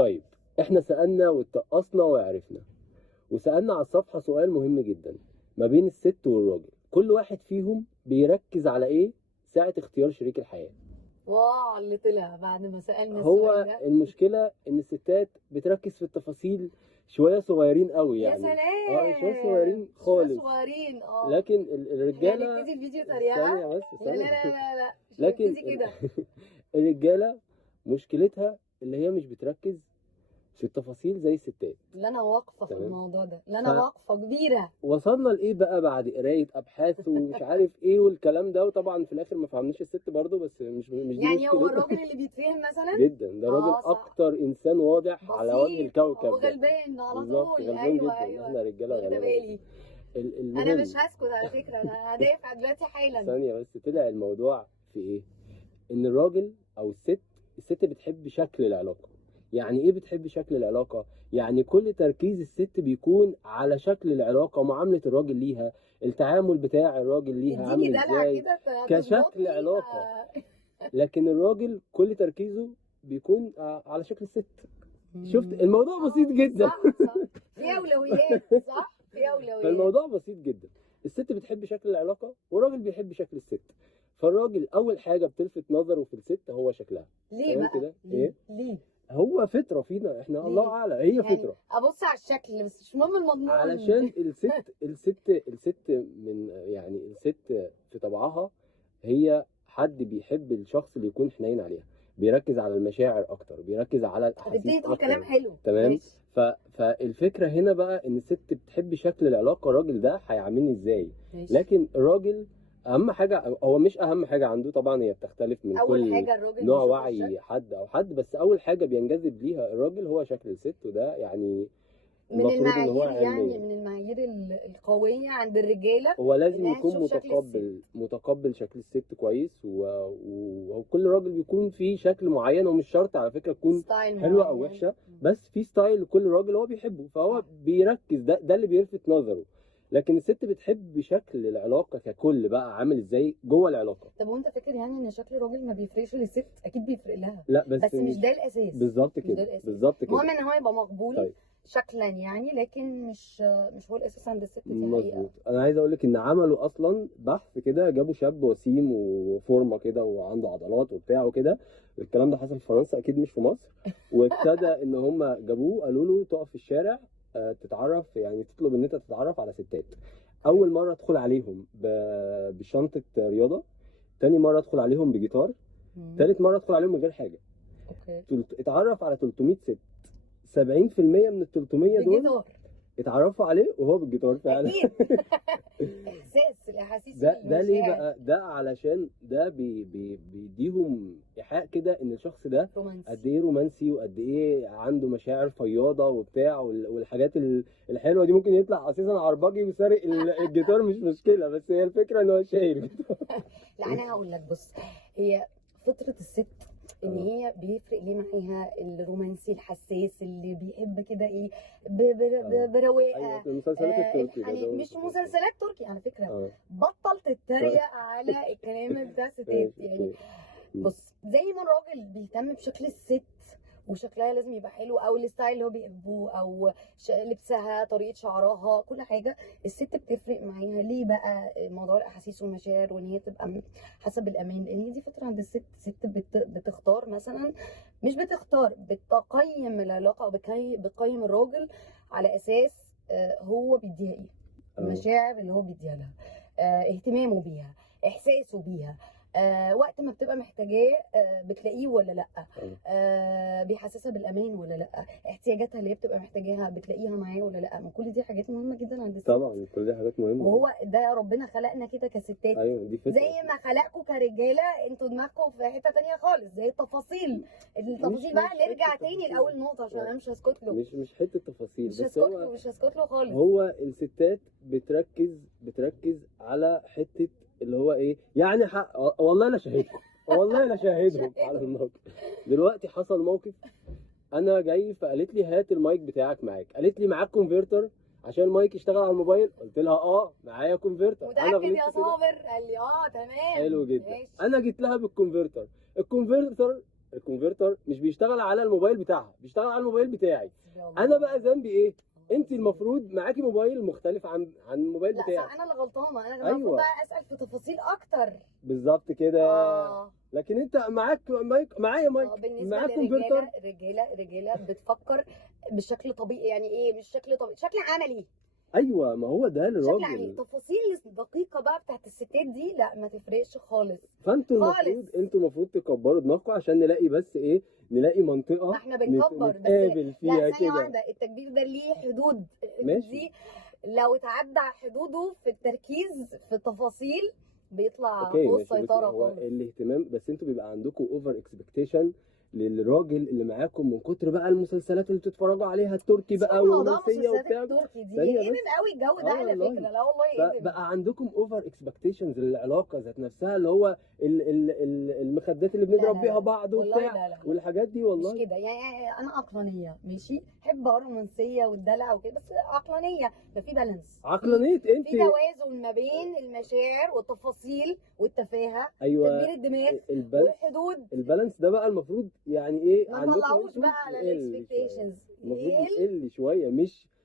طيب احنا سألنا واتقصنا وعرفنا، وسألنا على الصفحة سؤال مهم جدا ما بين الست والراجل، كل واحد فيهم بيركز على ايه ساعة اختيار شريك الحياة. واو اللي طلع بعد ما سألنا هو السؤال ده. المشكلة ان الستات بتركز في التفاصيل شوية صغيرين قوي يا يعني. سلام، شوية صغيرين شوية خالص. صغيرين. لكن احنا الرجالة هنبتدي الفيديو ثانية تريقة. بس لا لا ثانية. لا لا لا، مش لكن هنبتدي كده. الرجالة مشكلتها اللي هي مش بتركز في التفاصيل زي الستات. اللي انا واقفة في تمام. الموضوع ده، اللي انا واقفة كبيرة. وصلنا لايه بقى بعد قرايه ابحاث ومش عارف ايه والكلام ده، وطبعا في الاخر ما فهمناش الست برضه، بس مش دي يعني هو مشكلتنا. الراجل اللي بيتفهم مثلا جدا، ده راجل صح. اكتر انسان واضح على وجه بسيط الكوكب ده. وغلبان على بالظبط، طول. غلبان ايوه جدا. ايوه، احنا رجاله واخدة غلابه جدا. بالي. انا المهم مش هسكت على فكرة، انا هدافع دلوقتي حالا. ثانيه بس، طلع الموضوع في ايه؟ ان الراجل او الست بتحب شكل العلاقه. يعني ايه بتحب شكل العلاقه؟ يعني كل تركيز الست بيكون على شكل العلاقه، معامله الراجل ليها، التعامل بتاع الراجل ليها اديني عامل دلع ازاي كده كشكل تظبطني. علاقه. لكن الراجل كل تركيزه بيكون على شكل الست. شفت الموضوع بسيط جدا. صح صح، في اولويات. صح، في اولويات. فالموضوع بسيط جدا. الست بتحب شكل العلاقه والراجل بيحب شكل الست. فالراجل اول حاجه بتلفت نظره في الست هو شكلها. ليه تمام بقى؟ كده؟ ليه؟ ليه؟ هو فطره فينا احنا، ليه؟ الله اعلم، هي يعني فطره. ابص على الشكل بس مش مهم المضمون. علشان الست من يعني الست في طبعها هي حد بيحب الشخص اللي يكون حنين عليها، بيركز على المشاعر اكتر، بيركز على الاحاسيس هتبتدي تقول اكتر. كلام حلو. تمام. ماشي. فالفكره هنا بقى ان الست بتحب شكل العلاقه، الراجل ده هيعاملني ازاي. ماشي. لكن الراجل اهم حاجه، هو مش اهم حاجه عنده طبعا، هي بتختلف من اول كل حاجه الراجل نوع بيشوف وعي الشكل. حد او حد، بس اول حاجه بينجذب ليها الراجل هو شكل الست، وده يعني من المفروض ان هو المعايير، يعني علميا من المعايير القويه عند الرجاله هو لازم انها يكون تشوف شكل الست. متقبل شكل الست كويس، وكل راجل بيكون فيه شكل معين، ومش شرط على فكره تكون ستايل حلوه او معين. وحشه، بس في ستايل لكل راجل هو بيحبه، فهو صح. بيركز، ده اللي بيلفت نظره. لكن الست بتحب شكل العلاقه ككل بقى عامل ازاي جوه العلاقه. طب وانت فاكر يعني ان شكل الراجل ما بيفرقش للست؟ اكيد بيفرق لها. لا بس مش ده الاساس. بالظبط مش ده كده، الاساس. بالظبط كده. المهم ان هو يبقى مقبول. طيب شكلا يعني، لكن مش هو الاساس عند الست، دي حقيقه. مظبوط. انا عايز اقول لك ان عملوا اصلا بحث كده، جابوا شاب وسيم وفورمه كده وعنده عضلات وبتاع وكده، الكلام ده حصل في فرنسا اكيد مش في مصر. وابتدى ان هم جابوه قالوا له تقف في الشارع تتعرف، يعني تطلب ان انت تتعرف على ستات. اول مره ادخل عليهم بشنطه رياضه، تاني مره ادخل عليهم بجيتار، تالت مره ادخل عليهم من غير حاجه. اوكي. اتعرف على 300 ست، 70% من ال 300 دول بالجيتار. اتعرفوا عليه وهو بالجيتار فعلا. اكيد. احساس، الاحاسيس ده ليه والمشاعر. بقى؟ ده علشان ده بيديهم ايحاء كده ان الشخص ده رومانسي. قد ايه رومانسي، وقد ايه عنده مشاعر فياضه وبتاع، والحاجات الحلوه دي. ممكن يطلع اساسا عربجي وسارق الجيتار مش مشكله، بس هي الفكره ان هو شايل جيتار. لا انا هقول لك، بص، هي فطره الست ان هي بيفرق ليه معاها الرومانسي الحساس اللي بيحب كده ايه، برواقه. ايوه المسلسلات التركي يعني ده مش مسلسلات تركي على فكره. اه بطل تتريق على الكلام بتاع الستات يعني. بص، زي ما الراجل بيهتم بشكل الست وشكلها لازم يبقى حلو، او الستايل اللي هو بيحبوه، او لبسها، طريقه شعرها، كل حاجه الست بتفرق معاها. ليه بقى؟ موضوع الاحاسيس والمشاعر، وان هي تبقى حسب الامان، لان هي دي فطره عند الست. الست بتختار مثلا، مش بتختار، بتقيم العلاقه، او بتقيم الراجل على اساس هو بيديها ايه، المشاعر اللي هو بيديها لها، اهتمامه بيها، احساسه بيها، وقت ما بتبقى محتاجاه بتلاقيه ولا لا، بيحسسها بالامان ولا لا، احتياجاتها اللي هي بتبقى محتاجاها بتلاقيها معاه ولا لا. ما كل دي حاجات مهمه جدا عند الست. طبعا كل دي حاجات مهمه، وهو ده ربنا خلقنا كده كستات. ايوه دي فكره. زي ما خلقكم كرجاله، انتوا دماغكم في حته تانية خالص، زي التفاصيل بقى. نرجع تاني لاول نقطه عشان انا مش هسكت له. مش حته تفاصيل، مش بس هسكت له خالص. هو الستات بتركز على حته اللي هو ايه يعني. والله انا شاهدكم، والله انا شاهدهم على الموقف. دلوقتي حصل موقف، انا جاي فقالت لي هات المايك بتاعك معاك، قالت لي معاك كونفرتر عشان المايك يشتغل على الموبايل؟ قلت لها معايا كونفرتر. متاكد يا صابر؟ قال لي تمام. حلو جدا. ماشي. انا جيت لها بالكونفرتر. الكونفرتر الكونفرتر مش بيشتغل على الموبايل بتاعها، بيشتغل على الموبايل بتاعي. انا بقى ذنبي ايه؟ انت المفروض معاكي موبايل مختلف عن الموبايل لا بتاعك. صح، انا اللي غلطانه، انا أيوة. المفروض بقى اسال في تفاصيل اكتر. بالظبط كده. لكن انت معاك مايك، معايا مايك، بالنسبه معاك كونفرتر. رجاله بتفكر بشكل طبيعي، يعني ايه مش شكل طبيعي، شكل عملي. ايوه، ما هو ده شكل عملي. الراجل. التفاصيل الدقيقه بقى بتاعت الستات دي لا ما تفرقش خالص. فانتوا خالص. المفروض تكبروا دماغكم عشان نلاقي بس ايه، نلاقي ما منطقه احنا بنكبر بس. نتقابل لا فيها ثانيه كده. واحده، التكبير ده ليه حدود. ماشي. دي لو اتعدى حدوده في التركيز في التفاصيل بيطلع اوكي فوق ماشي. بصي، السيطره هو خالص. الاهتمام بس انتوا بيبقى عندكم اوفر اكسبكتيشن للراجل اللي معاكم من كتر بقى المسلسلات اللي بتتفرجوا عليها، التركي بقى موضوع والرومانسيه مسلسلات وبتاع. التركي دي ثانية ايه بس. قوي الجو ده على والله. فكره، لا والله ايه فبقى عندكم اوفر اكسبكتيشنز للعلاقه ذات نفسها، اللي هو المخدات اللي بنضرب بيها بعض والله وبتاع لا. والحاجات دي. والله مش كده يعني، انا عقلانيه ماشي، احب الرومانسيه والدلع وكده بس عقلانيه، ده في بالانس، عقلانيه انت. في توازن ما بين المشاعر والتفاصيل والتفاهه. ايوه. تدبير الدماغ وحدود. البالانس ده بقى المفروض يعني ايه ما عندكم نطلعوش انتوا بقى على يقل الاكسبكتيشنز. شوية. المفروض يقل شويه،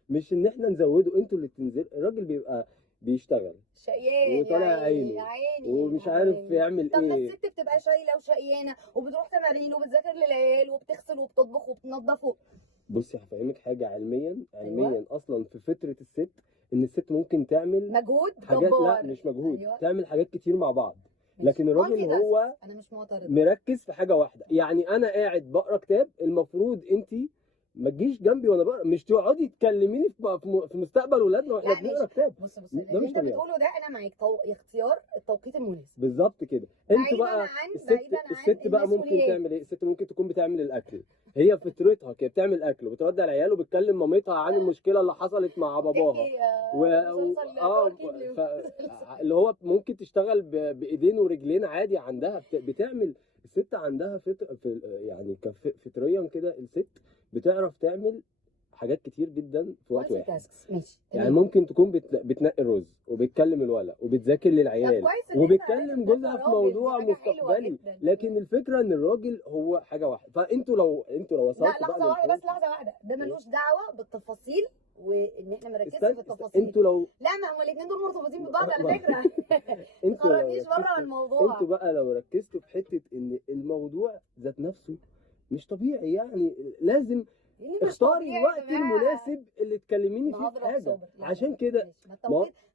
مش ان احنا نزوده، انتوا اللي تنزل. الراجل بيبقى بيشتغل شقيان وطالع يا عينه عيني ومش عارف يعمل طب ما ايه. الست بتبقى شايله وشقيانه وبتروح تمارين وبتذاكر للعيال وبتغسل وبتطبخ وبتنظف بصي هفهمك حاجه علميا. أيوة. اصلا في فطره الست ان الست ممكن تعمل مجهود حاجات جبار. لا مش مجهود. أيوة. تعمل حاجات كتير مع بعض. ماشي. لكن الراجل هو انا مش معترضه، مركز في حاجه واحده. يعني انا قاعد بقرا كتاب، المفروض انت ما تجيش جنبي وانا بقرا، مش تقعدي تكلميني في مستقبل ولادنا واحنا لا بنقرا كتاب. بص ده اللي مش انت طبيعي. بتقوله ده انا معاك، اختيار التوقيت المناسب بالظبط كده. انتوا بقى الست بقى ممكن تعمل ايه؟ الست ممكن تكون بتعمل الاكل، هي فطرتها كده بتعمل اكل وبترد على العيال وبتكلم مامتها عن المشكله اللي حصلت مع باباها اللي هو ممكن تشتغل بايدين ورجلين عادي. عندها بتعمل الست عندها يعني فطريا كده الست بتعرف تعمل حاجات كتير جدا في وقت واحد. يعني ممكن تكون بتنقي الرز وبتكلم الولد وبتذاكر للعيال وبتكلم جوزها في موضوع مستقبلي. لكن الفكره ان الراجل هو حاجه واحده. فانتوا لو وصلتوا لا لحظه واحده بس، لحظه واحده، ده ملوش دعوه بالتفاصيل وان احنا مركزين في التفاصيل. انتوا لو لا ما هما الاثنين دول مرتبطين ببعض على فكره. ما انتوا تخرجنيش بره الموضوع. انتوا بقى لو ركزتوا في حته ان الموضوع ذات نفسه مش طبيعي، يعني لازم اختاري الوقت المناسب اللي تكلميني فيه في حاجه. عشان كده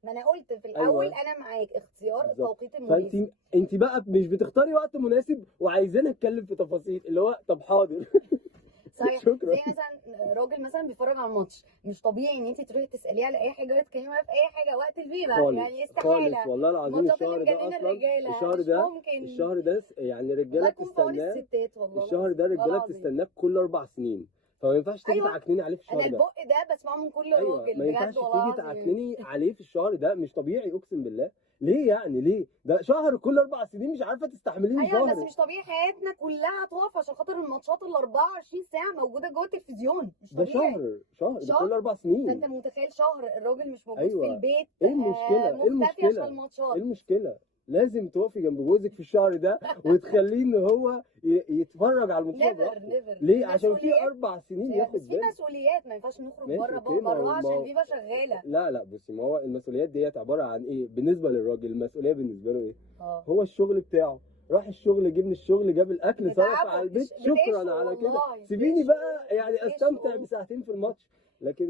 ما انا قلت في الاول أيوة. انا معاك اختيار التوقيت المناسب. فانت بقى مش بتختاري وقت مناسب وعايزين نتكلم في تفاصيل اللي هو طب حاضر. صحيح. زي مثلا راجل مثلا بيتفرج على الماتش، مش طبيعي ان انت تروحي تساليه على اي حاجه ولا تكلمي معاه في اي حاجه وقت الفيفا، يعني استحاله خالص. والله العظيم الشهر ده اصلا الشهر ده يعني رجاله بتستناه. الشهر ده رجاله بتستناه كل 4 سنين، فما ينفعش تيجي تعكنيني عليه في الشهر ده. انا البق ده بسمعه من كل راجل. ما ينفعش تيجي تعكنيني عليه في الشهر ده، مش طبيعي اقسم بالله. ليه يعني؟ ليه؟ ده شهر كل 4 سنين مش عارفه تستحمليني شهر. ايوه بس مش طبيعي حياتنا كلها تقف عشان خاطر الماتشات ال 24 ساعه موجوده جوه التلفزيون. مش طبيعي. ده شهر كل 4 سنين. فانت متخيل شهر الراجل مش موجود أيوة. في البيت. ايه المشكله؟ عشان الماتشات. ايه المشكله؟ لازم تقفي جنب جوزك في الشهر ده وتخليه ان هو يتفرج على الماتشات. ليه؟ عشان في 4 سنين ياخد باله. في مسؤوليات ما ينفعش نخرج بره عشان فيفا شغاله. لا بصي، ما هو المسؤوليات ديت عباره عن ايه بالنسبه للراجل؟ المسؤوليه بالنسبه له ايه؟ هو الشغل بتاعه، راح الشغل، جه من الشغل، جاب الاكل، صرف على البيت، شكرا على كده. سيبيني بقى يعني استمتع بساعتين في الماتش. لكن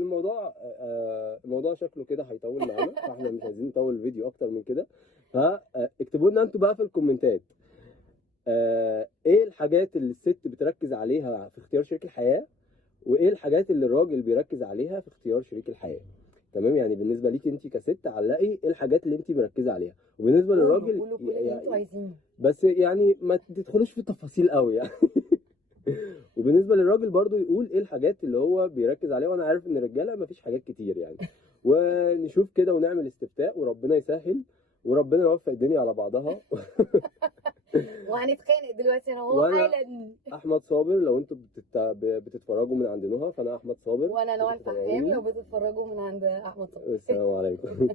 الموضوع شكله كده هيطول معانا، فاحنا مش عايزين نطول الفيديو اكتر من كده. فاكتبوا لنا انتوا بقى في الكومنتات ايه الحاجات اللي الست بتركز عليها في اختيار شريك الحياه، وايه الحاجات اللي الراجل بيركز عليها في اختيار شريك الحياه. تمام؟ يعني بالنسبه ليكي انت كست علقي ايه الحاجات اللي انت مركزه عليها، وبالنسبه للراجل بس يعني ما تدخلوش في تفاصيل قوي يعني. وبالنسبه للراجل برضو يقول ايه الحاجات اللي هو بيركز عليها. وانا عارف ان الرجاله ما فيش حاجات كتير يعني. ونشوف كده ونعمل استفتاء وربنا يسهل وربنا يوفق الدنيا على بعضها. وهنتخانق دلوقتي انا وهو حالا. احمد صابر لو انتوا بتتفرجوا من عند نهى، فانا احمد صابر. وانا نوال فهام لو بتتفرجوا من عند احمد صابر. السلام عليكم.